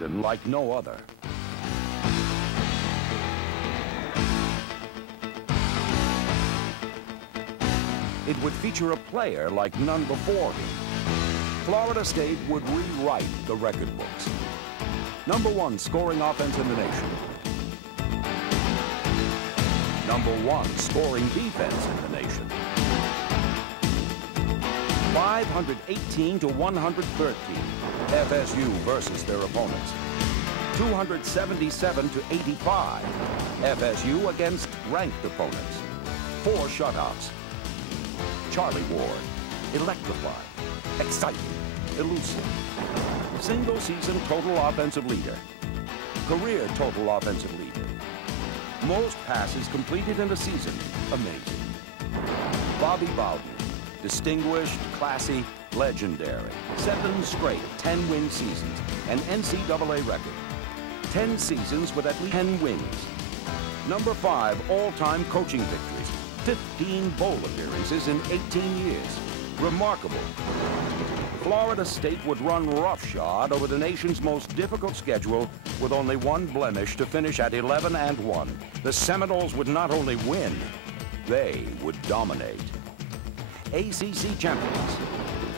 season like no other. It would feature a player like none before him. Florida State would rewrite the record books. #1 scoring offense in the nation. #1 scoring defense in the nation. 518 to 113, FSU versus their opponents. 277 to 85, FSU against ranked opponents. 4 shutouts. Charlie Ward, electrifying, exciting, elusive. Single-season total offensive leader. Career total offensive leader. Most passes completed in a season. Amazing. Bobby Bowden, distinguished, classy, legendary. 7 straight 10-win seasons, an NCAA record. 10 seasons with at least 10 wins. #5 all-time coaching victories. 15 bowl appearances in 18 years. Remarkable. Florida State would run roughshod over the nation's most difficult schedule with only 1 blemish to finish at 11-1. The Seminoles would not only win, they would dominate. ACC champions.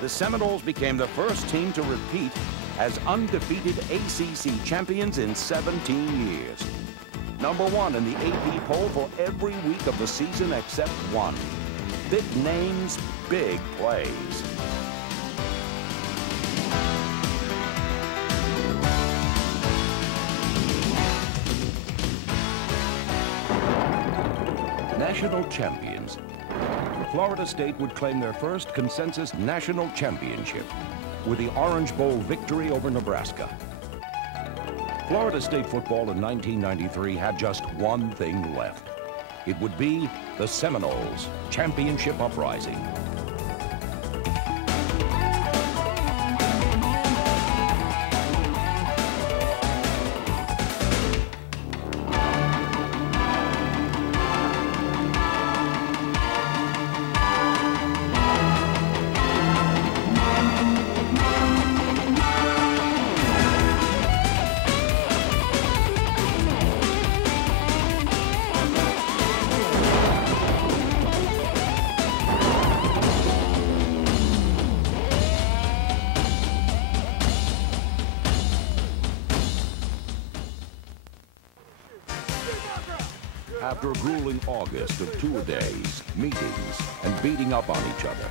The Seminoles became the first team to repeat as undefeated ACC champions in 17 years. #1 in the AP poll for every week of the season except 1. Big names, big plays. National champions. Florida State would claim their first consensus national championship with the Orange Bowl victory over Nebraska. Florida State football in 1993 had just one thing left. It would be the Seminoles Championship Uprising. After a grueling August of two-a-days, meetings, and beating up on each other,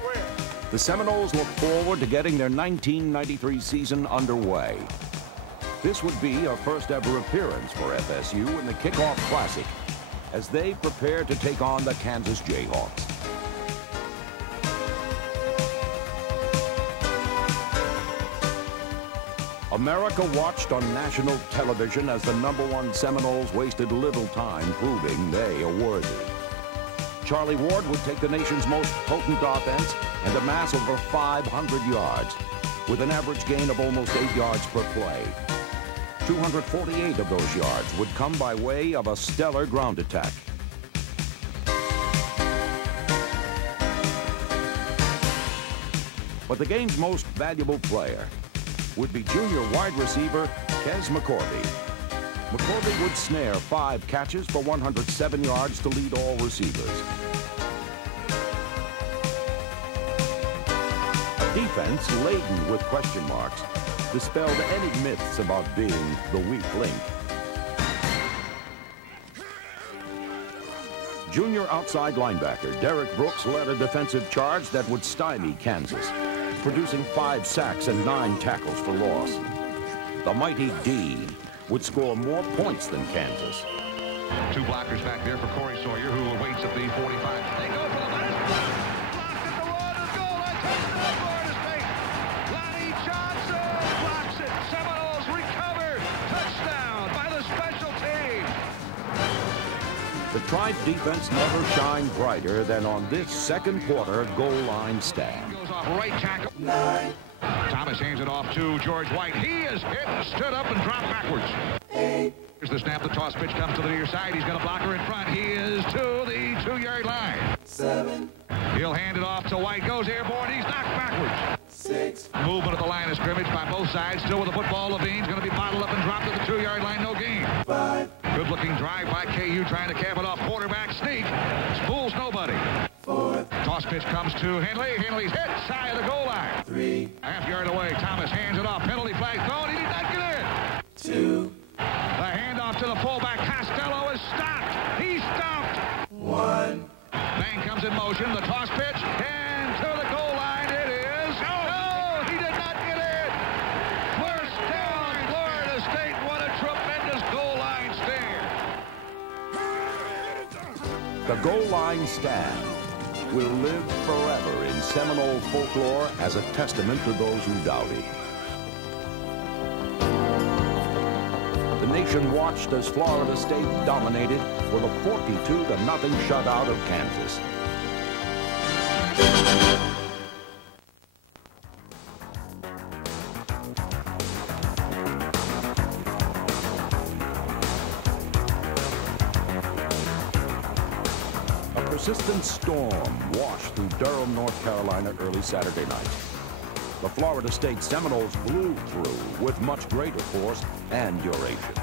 the Seminoles look forward to getting their 1993 season underway. This would be a first-ever appearance for FSU in the Kickoff Classic as they prepare to take on the Kansas Jayhawks. America watched on national television as the #1 Seminoles wasted little time proving they are worthy. Charlie Ward would take the nation's most potent offense and amass over 500 yards, with an average gain of almost 8 yards per play. 248 of those yards would come by way of a stellar ground attack. But the game's most valuable player would be junior wide receiver Kes McCorvey. McCorvey would snare 5 catches for 107 yards to lead all receivers. A defense laden with question marks dispelled any myths about being the weak link. Junior outside linebacker Derrick Brooks led a defensive charge that would stymie Kansas, producing 5 sacks and 9 tackles for loss. The mighty D would score more points than Kansas. 2 blockers back there for Corey Sawyer, who awaits at the 45. They go for the last block. Blocked at the Waters goal line. Touchdown, Florida State. Lonnie Johnson blocks it. Seminoles recover. Touchdown by the special team. The Tribe defense never shined brighter than on this second quarter goal line stand. Goes off right tackle. 9. Thomas hands it off to George White. He is hit, stood up, and dropped backwards. 8. Here's the snap. The toss pitch comes to the near side. He's got a blocker in front. He is to the 2-yard line. 7. He'll hand it off to White. Goes airborne. He's knocked backwards. 6. Movement at the line of scrimmage by both sides. Still with the football. Levine's going to be bottled up and FSU trying to cap it off. Quarterback sneak. Fools nobody. 4. Toss pitch comes to Henley. Henley's hit side of the goal line. 3. Half yard away. Thomas hands it off. Penalty flag thrown. He did not get in. 2. The handoff to the fullback. Costello is stopped. He's stopped. 1. Bang comes in motion. The toss pitch. And to the goal line it is. No, he did not get in. First down, Florida State. What a tremendous goal line stand. The goal line stand will live forever in Seminole folklore as a testament to those who doubt it. The nation watched as Florida State dominated with a 42-0 shutout of Kansas. A persistent storm washed through Durham, North Carolina early Saturday night. The Florida State Seminoles blew through with much greater force and duration.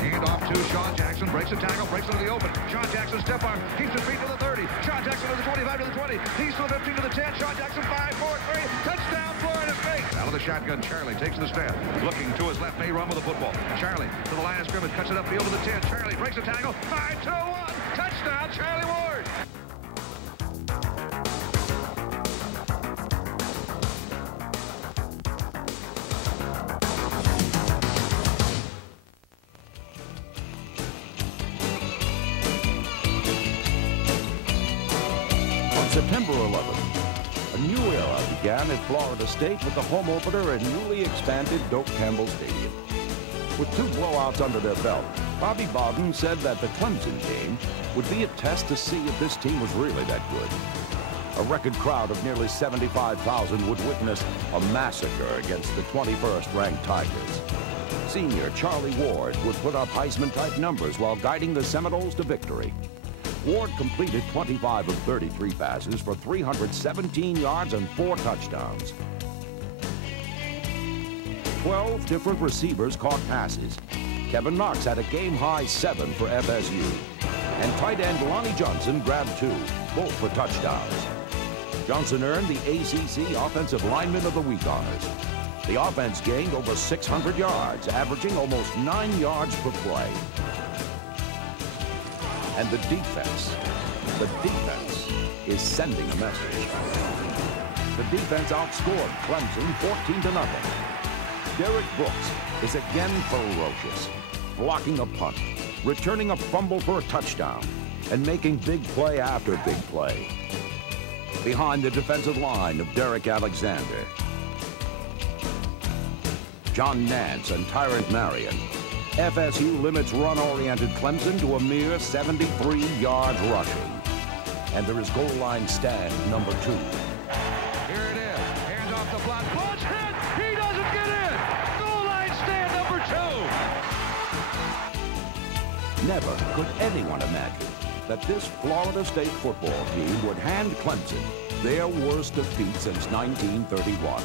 Hand off to Sean Jackson, breaks a tackle, breaks into the open. Sean Jackson step on, keeps his feet to the 30. Sean Jackson to the 25 to the 20. He's to the 15 to the 10. Sean Jackson 5, 4, 3. Touchdown, Florida State. Out of the shotgun, Charlie takes the snap. Looking to his left, may run with the football. Charlie to the line of scrimmage, cuts it upfield to the 10. Charlie breaks a tackle, 5, 2, 1. Touchdown, Charlie Ward. September 11th, a new era began at Florida State with the home opener at newly expanded Doak Campbell Stadium. With 2 blowouts under their belt, Bobby Bowden said that the Clemson game would be a test to see if this team was really that good. A record crowd of nearly 75,000 would witness a massacre against the 21st-ranked Tigers. Senior Charlie Ward would put up Heisman-type numbers while guiding the Seminoles to victory. Ward completed 25 of 33 passes for 317 yards and 4 touchdowns. 12 different receivers caught passes. Kevin Knox had a game-high 7 for FSU. And tight end Lonnie Johnson grabbed 2, both for touchdowns. Johnson earned the ACC Offensive Lineman of the Week honors. The offense gained over 600 yards, averaging almost 9 yards per play. And the defense is sending a message. The defense outscored Clemson 14-0. Derrick Brooks is again ferocious, blocking a punt, returning a fumble for a touchdown, and making big play after big play. Behind the defensive line of Derek Alexander, John Nance and Tyrant Marion, FSU limits run-oriented Clemson to a mere 73 yards rushing. And there is goal line stand number 2. Here it is. Hands off the block. Punch hit. He doesn't get in. Goal line stand number 2. Never could anyone imagine that this Florida State football team would hand Clemson their worst defeat since 1931.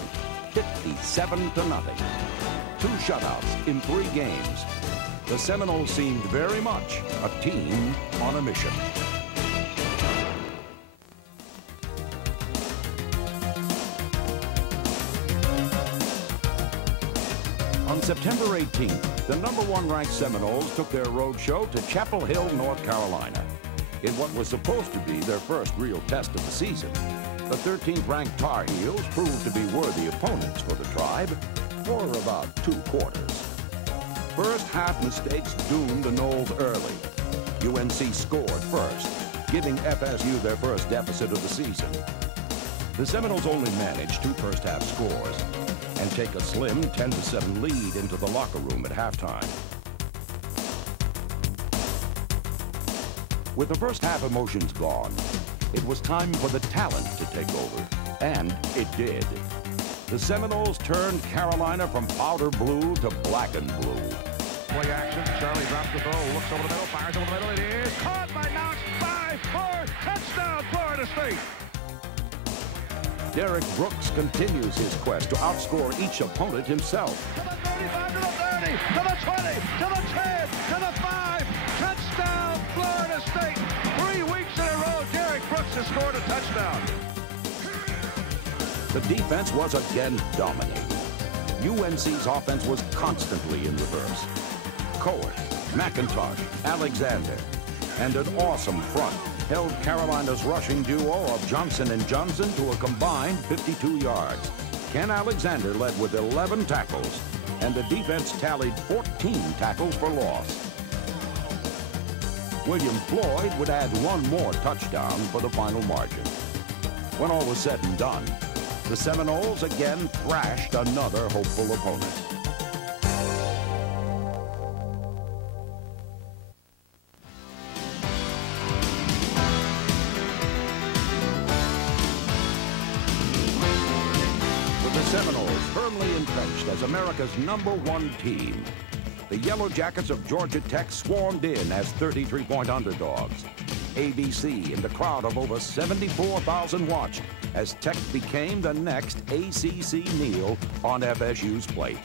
57-0. 2 shutouts in 3 games. The Seminoles seemed very much a team on a mission. On September 18th, the #1 ranked Seminoles took their road show to Chapel Hill, North Carolina, in what was supposed to be their first real test of the season. The 13th ranked Tar Heels proved to be worthy opponents for the Tribe for about 2 quarters. First half mistakes doomed the Noles early. UNC scored first, giving FSU their first deficit of the season. The Seminoles only managed 2 first-half scores and take a slim 10-7 lead into the locker room at halftime. With the first half emotions gone, it was time for the talent to take over, and it did. The Seminoles turned Carolina from powder blue to black and blue. Play action. Charlie drops the throw, looks over the middle, fires over the middle. It is caught by Knox. 5-4. Touchdown, Florida State. Derrick Brooks continues his quest to outscore each opponent himself. To the 35, to the 30, to the 20, to the 10, to the 5. Touchdown, Florida State. 3 weeks in a row, Derrick Brooks has scored a touchdown. The defense was again dominating. UNC's offense was constantly in reverse. Cohen, McIntosh, Alexander, and an awesome front held Carolina's rushing duo of Johnson and Johnson to a combined 52 yards. Ken Alexander led with 11 tackles, and the defense tallied 14 tackles for loss. William Floyd would add one more touchdown for the final margin. When all was said and done, the Seminoles again thrashed another hopeful opponent. Seminoles firmly entrenched as America's #1 team. The Yellow Jackets of Georgia Tech swarmed in as 33-point underdogs. ABC and a crowd of over 74,000 watched as Tech became the next ACC meal on FSU's plate.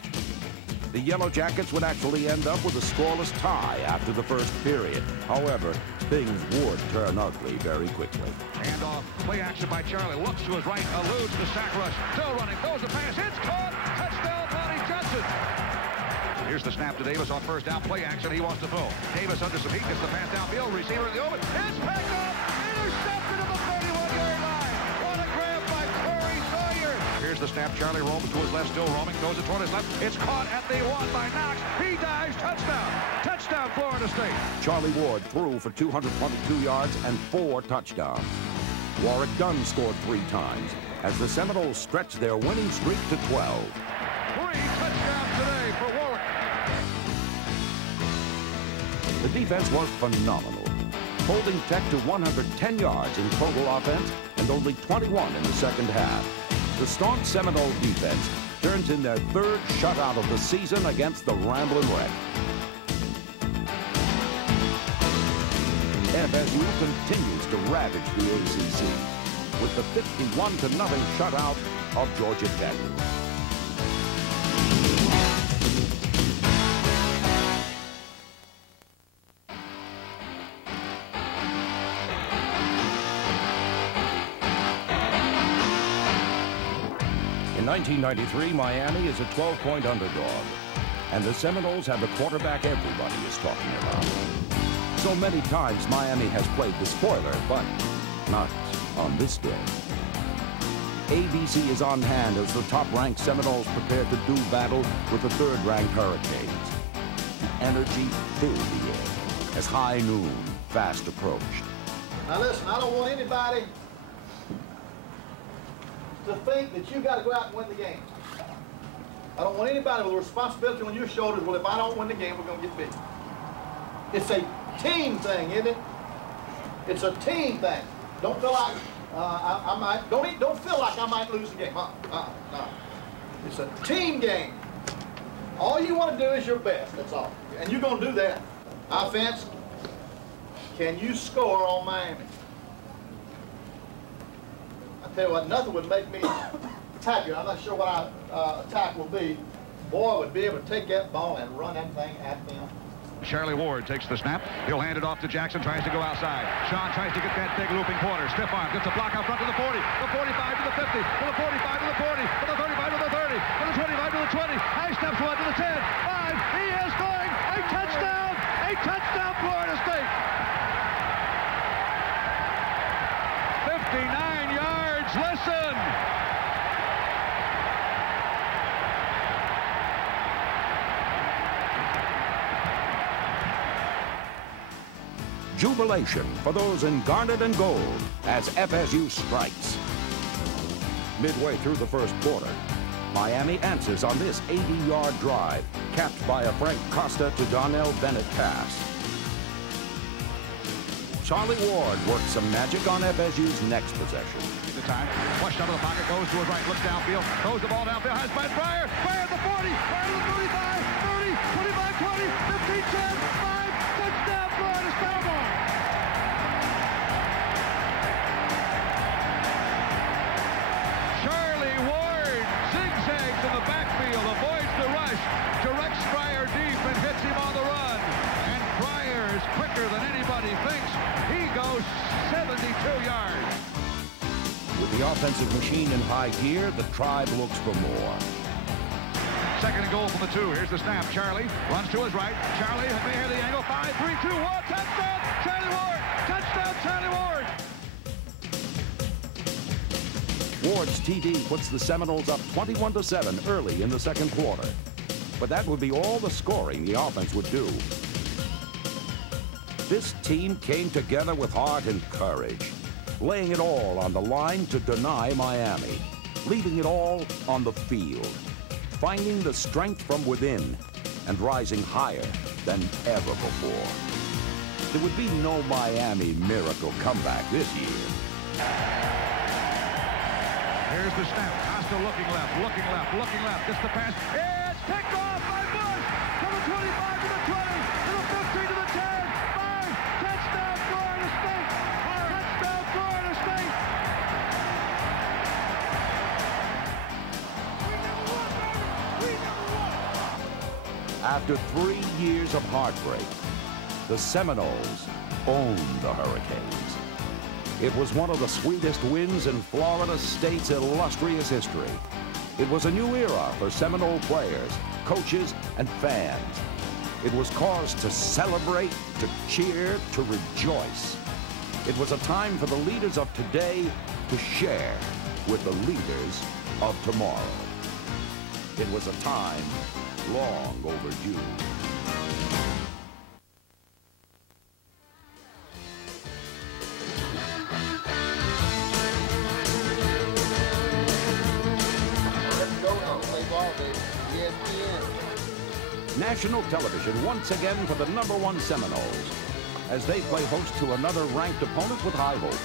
The Yellow Jackets would actually end up with a scoreless tie after the first period. However, things would turn ugly very quickly. Handoff, play action by Charlie. Looks to his right, eludes the sack rush. Still running, throws the pass. It's caught. Touchdown, Lonnie Johnson. Here's the snap to Davis on first down. Play action, he wants to throw. Davis under some heat, gets the pass downfield. Receiver in the open. It's picked up. Intercepted at the 31-yard line. What a grab by Corey Sawyer. Here's the snap. Charlie roams to his left, still roaming. Throws it toward his left. It's caught at the 1 by Knox. He dives. Touchdown. Touchdown, Florida State. Charlie Ward threw for 222 yards and 4 touchdowns. Warwick Dunn scored 3 times as the Seminoles stretched their winning streak to 12. 3 touchdowns today for Warwick. The defense was phenomenal, holding Tech to 110 yards in total offense and only 21 in the second half. The staunch Seminole defense turns in their 3rd shutout of the season against the Ramblin' Wreck. FSU continues to ravage the ACC with the 51-0 shutout of Georgia Tech. In 1993, Miami is a 12-point underdog, and the Seminoles have the quarterback everybody is talking about. So many times Miami has played the spoiler, but not on this day. ABC is on hand as the top-ranked Seminoles prepare to do battle with the 3rd-ranked Hurricanes. The energy filled the air as high noon fast approached. Now listen, I don't want anybody to think that you got to go out and win the game. I don't want anybody with a responsibility on your shoulders. Well, if I don't win the game, we're going to get beat. It's a team thing, isn't it? It's a team thing. Don't feel like I might. Don't feel like I might lose the game. No. It's a team game. All you want to do is your best. That's all, and you're going to do that. Offense. Can you score on Miami? I tell you what, nothing would make me happier. I'm not sure what our attack will be. Boy, would be able to take that ball and run that thing at them. Charlie Ward takes the snap. He'll hand it off to Jackson, tries to go outside. Sean tries to get that big looping corner. Stiff arm, gets a block out front to the 40, the 45 to the 50, to the 45 to the 40, to the 35 to the 30, to the 25 to the 20. High steps one to the 10, 5. He is going. A touchdown! A touchdown, Florida State! 59 yards. Listen! Jubilation for those in garnet and gold as FSU strikes. Midway through the first quarter, Miami answers on this 80-yard drive, capped by a Frank Costa to Donnell Bennett pass. Charlie Ward works some magic on FSU's next possession. The time, flushed out of the pocket, goes to his right, looks downfield, throws the ball downfield, has by Fryer, Fryer at the 40, Fryer to the 35, 30, 25, 20, 15, 10, 5, touchdown, Florida State. rush. Directs Pryor deep and hits him on the run. And Pryor is quicker than anybody thinks. He goes 72 yards. With the offensive machine in high gear, the Tribe looks for more. Second and goal from the 2. Here's the snap. Charlie runs to his right. Charlie may have the angle. 5, 3, 2, 1. Touchdown, Charlie Ward. Touchdown, Charlie Ward. Ward's TD puts the Seminoles up 21-7 early in the second quarter. But that would be all the scoring the offense would do. This team came together with heart and courage, laying it all on the line to deny Miami, leaving it all on the field, finding the strength from within and rising higher than ever before. There would be no Miami miracle comeback this year. Here's the snap. Costa looking left, looking left, looking left. Gets the pass. It's picked off by Bush. From the 25 to the 20, to the 15 to the 10. 5. Touchdown, Florida State. Touchdown, Florida State. After 3 years of heartbreak, the Seminoles owned the Hurricanes. It was one of the sweetest wins in Florida State's illustrious history. It was a new era for Seminole players, coaches, and fans. It was cause to celebrate, to cheer, to rejoice. It was a time for the leaders of today to share with the leaders of tomorrow. It was a time long overdue. National television once again for the #1 Seminoles as they play host to another ranked opponent with high hopes.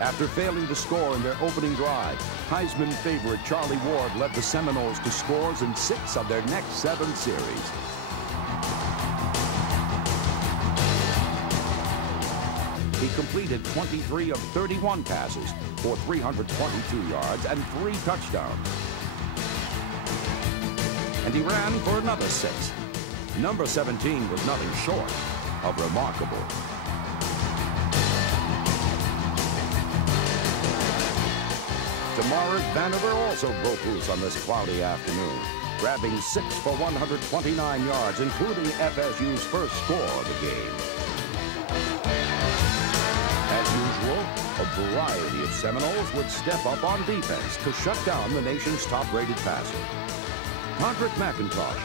After failing to score in their opening drive, Heisman favorite Charlie Ward led the Seminoles to scores in 6 of their next 7 series. He completed 23 of 31 passes for 322 yards and 3 touchdowns. And he ran for another 6. Number 17 was nothing short of remarkable. Demaris Vanover also broke loose on this cloudy afternoon, grabbing 6 for 129 yards, including FSU's first score of the game. As usual, a variety of Seminoles would step up on defense to shut down the nation's top-rated passer. Roderick McIntosh,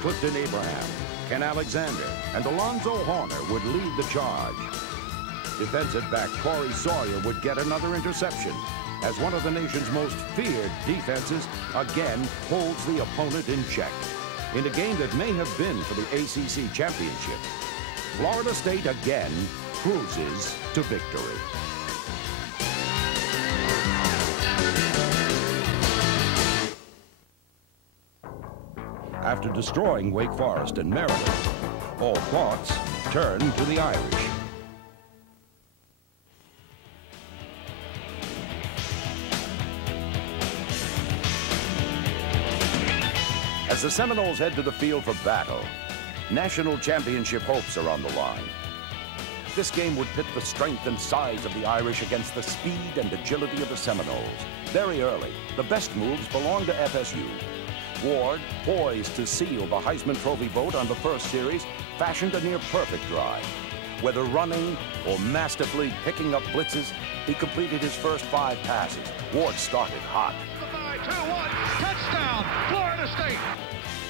Clifton Abraham, Ken Alexander, and Alonzo Horner would lead the charge. Defensive back Corey Sawyer would get another interception as one of the nation's most feared defenses again holds the opponent in check in a game that may have been for the ACC championship. Florida State again cruises to victory. After destroying Wake Forest and Maryland, all thoughts turn to the Irish. As the Seminoles head to the field for battle, national championship hopes are on the line. This game would pit the strength and size of the Irish against the speed and agility of the Seminoles. Very early, the best moves belong to FSU. Ward, poised to seal the Heisman Trophy vote on the first series, fashioned a near-perfect drive. Whether running or masterfully picking up blitzes, he completed his first 5 passes. Ward started hot. 5-2-1, touchdown, Florida State.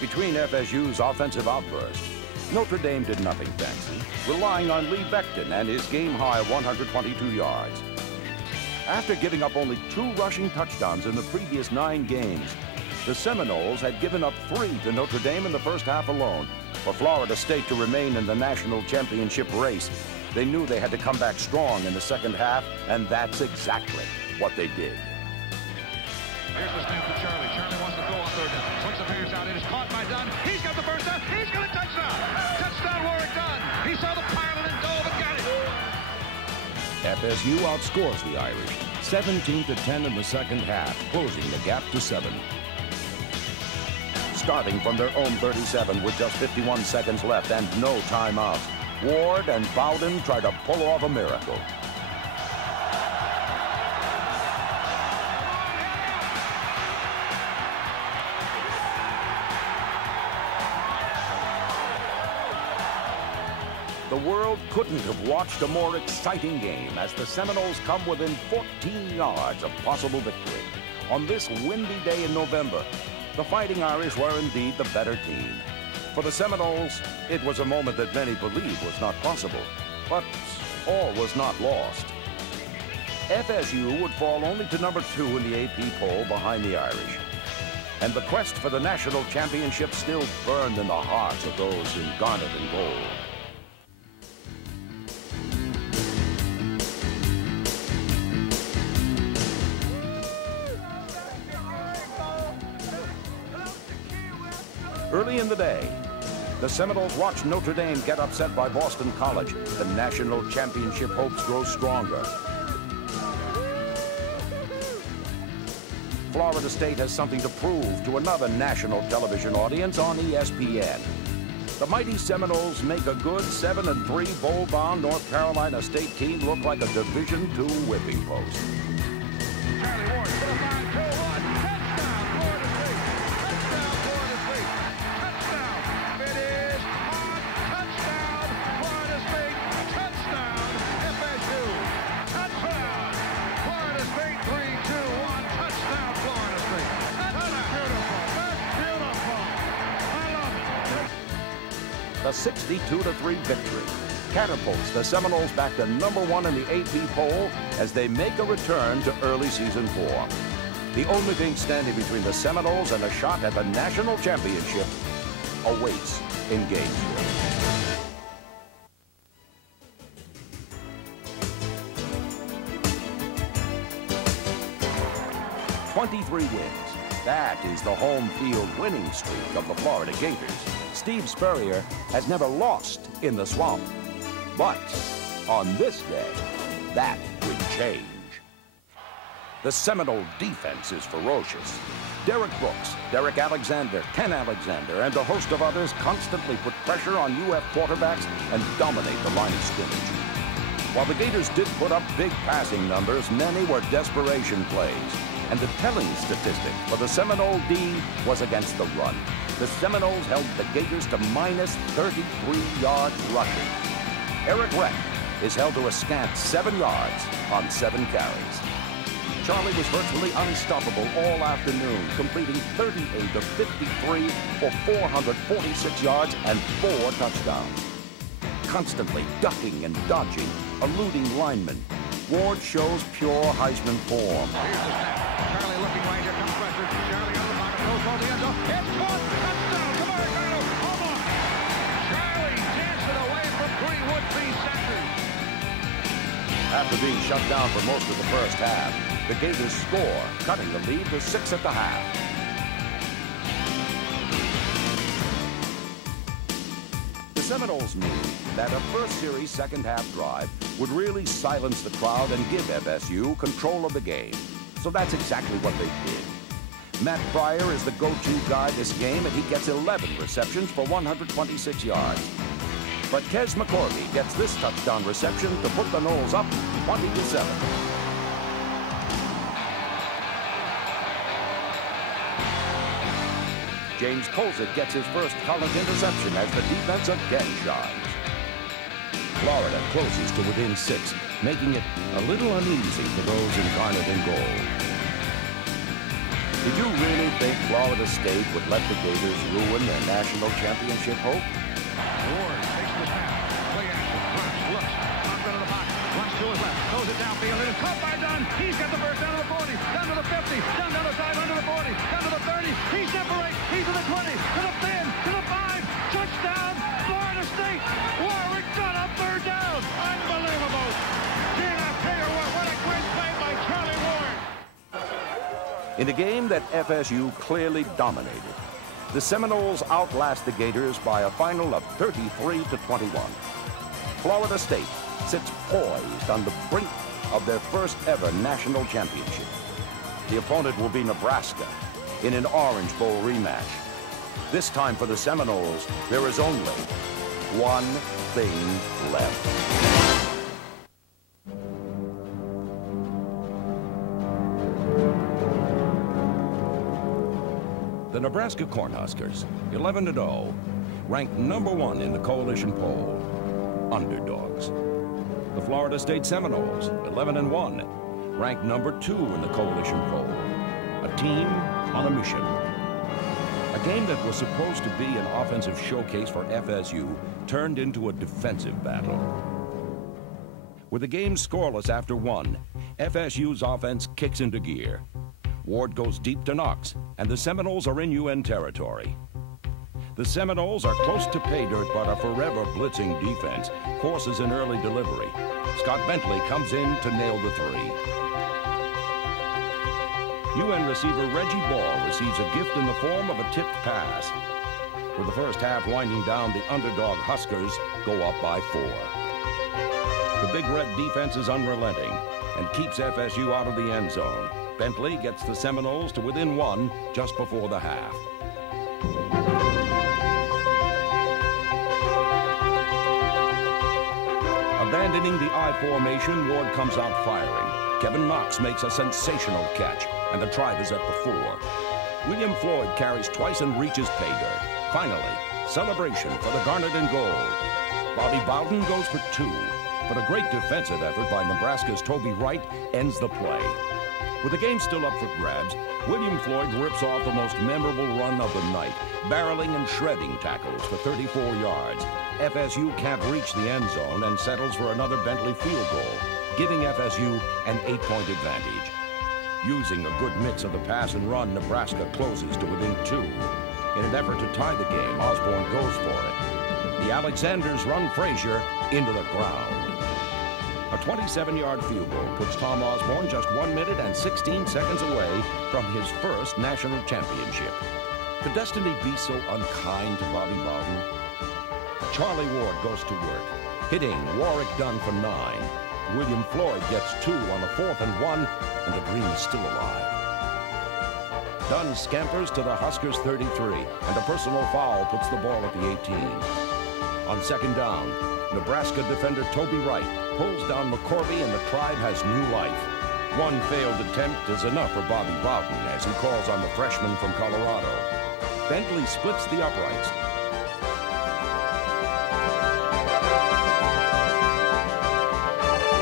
Between FSU's offensive outbursts, Notre Dame did nothing fancy, relying on Lee Becton and his game-high 122 yards. After giving up only 2 rushing touchdowns in the previous 9 games, the Seminoles had given up 3 to Notre Dame in the first half alone. For Florida State to remain in the national championship race, they knew they had to come back strong in the second half, and that's exactly what they did. Here's the snap to Charlie. Charlie wants to go on 3rd down. Swings the fingers out. It is caught by Dunn. He's got the first down. He's got a touchdown. Touchdown, Warwick Dunn. He saw the pilot and dove and got it. FSU outscores the Irish 17-10 in the second half, closing the gap to 7. starting from their own 37 with just 51 seconds left and no timeouts. Ward and Bowden try to pull off a miracle. The world couldn't have watched a more exciting game as the Seminoles come within 14 yards of possible victory. On this windy day in November, the Fighting Irish were indeed the better team. For the Seminoles, it was a moment that many believed was not possible, but all was not lost. FSU would fall only to number 2 in the AP poll behind the Irish. And the quest for the national championship still burned in the hearts of those in garnet and gold. Early in the day, the Seminoles watched Notre Dame get upset by Boston College. The national championship hopes grow stronger. Florida State has something to prove to another national television audience on ESPN. The mighty Seminoles make a good 7-3 bowl-bound North Carolina State team look like a Division II whipping post. Charlie Ward for the 5-2-1. Touchdown, Florida State. Touchdown, Florida State. Touchdown. It is on. Touchdown, Florida State. Touchdown, FSU. Touchdown, Florida State. 3-2-1. Touchdown, Florida State. That's beautiful. That's beautiful. I love it. The 62-3 victory catapults the Seminoles back to number 1 in the AP poll as they make a return to early season form. The only thing standing between the Seminoles and a shot at the national championship awaits in Gainesville. "23 wins. That is the home field winning streak of the Florida Gators. Steve Spurrier has never lost in the swamp. But on this day, that would change. The Seminole defense is ferocious. Derrick Brooks, Derrick Alexander, Ken Alexander, and a host of others constantly put pressure on UF quarterbacks and dominate the line of scrimmage. While the Gators did put up big passing numbers, many were desperation plays. And the telling statistic for the Seminole D was against the run. The Seminoles held the Gators to minus 33 yards rushing. Eric Reck is held to a scant 7 yards on 7 carries. Charlie was virtually unstoppable all afternoon, completing 38 of 53 for 446 yards and 4 touchdowns. Constantly ducking and dodging, eluding linemen, Ward shows pure Heisman form. Here's the snap. Charlie looking right. Here comes pressure. Charlie on the pocket. Goes for the end zone. It's caught. Touchdown. Come on, Ricardo. Hold on. Charlie dancing away from 3 would-be centers. After being shut down for most of the first half, the Gators score, cutting the lead to 6 at the half. The Seminoles knew that a first series second half drive would really silence the crowd and give FSU control of the game. So that's exactly what they did. Matt Pryor is the go-to guy this game, and he gets 11 receptions for 126 yards. But Kes McCorvey gets this touchdown reception to put the Noles up 20-7. James Colzett gets his first college interception as the defense again shines. Florida closes to within 6, making it a little uneasy for those in garnet and gold. Did you really think Florida State would let the Gators ruin their national championship hope? Ward takes the snap. Play action. Runs, looks. Comes out of the pocket. Runs to his left. Throws it downfield. It is caught by Dunn. He's got the first down to the 40. Down to the 50. Down to the side. Under the 40. Down to the 30. He separates. He's to the 20. To the 10. To the 5. Touchdown. Florida State. Warwick got a third down. Unbelievable. Gee, I tell you what a great play by Charlie Ward. In a game that FSU clearly dominated, the Seminoles outlast the Gators by a final of 33-21. Florida State sits poised on the brink of their first ever national championship. The opponent will be Nebraska in an Orange Bowl rematch. This time for the Seminoles, there is only one thing left. The Nebraska Cornhuskers, 11-0, ranked #1 in the coalition poll, underdogs. The Florida State Seminoles, 11-1, ranked #2 in the coalition poll, a team on a mission. A game that was supposed to be an offensive showcase for FSU turned into a defensive battle. With the game scoreless after 1, FSU's offense kicks into gear. Ward goes deep to Knox, and the Seminoles are in UN territory. The Seminoles are close to pay dirt, but a forever blitzing defense forces an early delivery. Scott Bentley comes in to nail the 3. UN receiver Reggie Ball receives a gift in the form of a tipped pass. With the first half winding down, the underdog Huskers go up by 4. The Big Red defense is unrelenting and keeps FSU out of the end zone. Bentley gets the Seminoles to within 1 just before the half. Abandoning the I formation, Ward comes out firing. Kevin Knox makes a sensational catch, and the tribe is at the 4. William Floyd carries twice and reaches pay dirt. Finally, celebration for the Garnet and Gold. Bobby Bowden goes for 2, but a great defensive effort by Nebraska's Toby Wright ends the play. With the game still up for grabs, William Floyd rips off the most memorable run of the night, barreling and shredding tackles for 34 yards. FSU can't reach the end zone and settles for another Bentley field goal, giving FSU an 8-point advantage. Using a good mix of the pass and run, Nebraska closes to within 2. In an effort to tie the game, Osborne goes for it. The Alexanders run Frazier into the ground. A 27-yard field goal puts Tom Osborne just 1 minute and 16 seconds away from his first national championship. Could destiny be so unkind to Bobby Bowden? Charlie Ward goes to work, hitting Warwick Dunn for 9. William Floyd gets 2 on a 4th and 1, and the Green is still alive. Dunn scampers to the Huskers' 33, and a personal foul puts the ball at the 18. On 2nd down, Nebraska defender Toby Wright pulls down McCorvey, and the tribe has new life. 1 failed attempt is enough for Bobby Bowden as he calls on the freshman from Colorado. Bentley splits the uprights.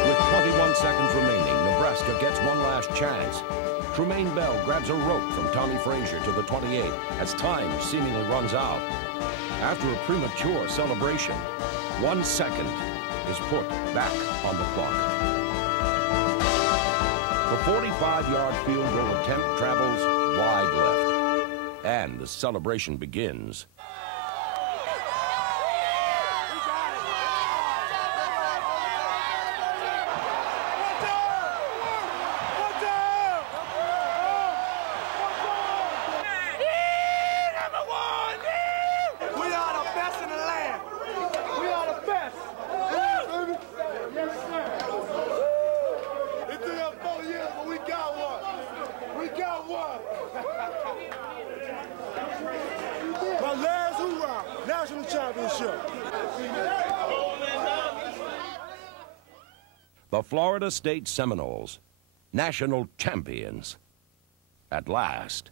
With 21 seconds remaining, Nebraska gets one last chance. Trumaine Bell grabs a rope from Tommy Frazier to the 28 as time seemingly runs out. After a premature celebration, 1 second is put back on the clock. The 45-yard field goal attempt travels wide left, and the celebration begins. My last hoorah, national championship. The Florida State Seminoles, national champions, at last.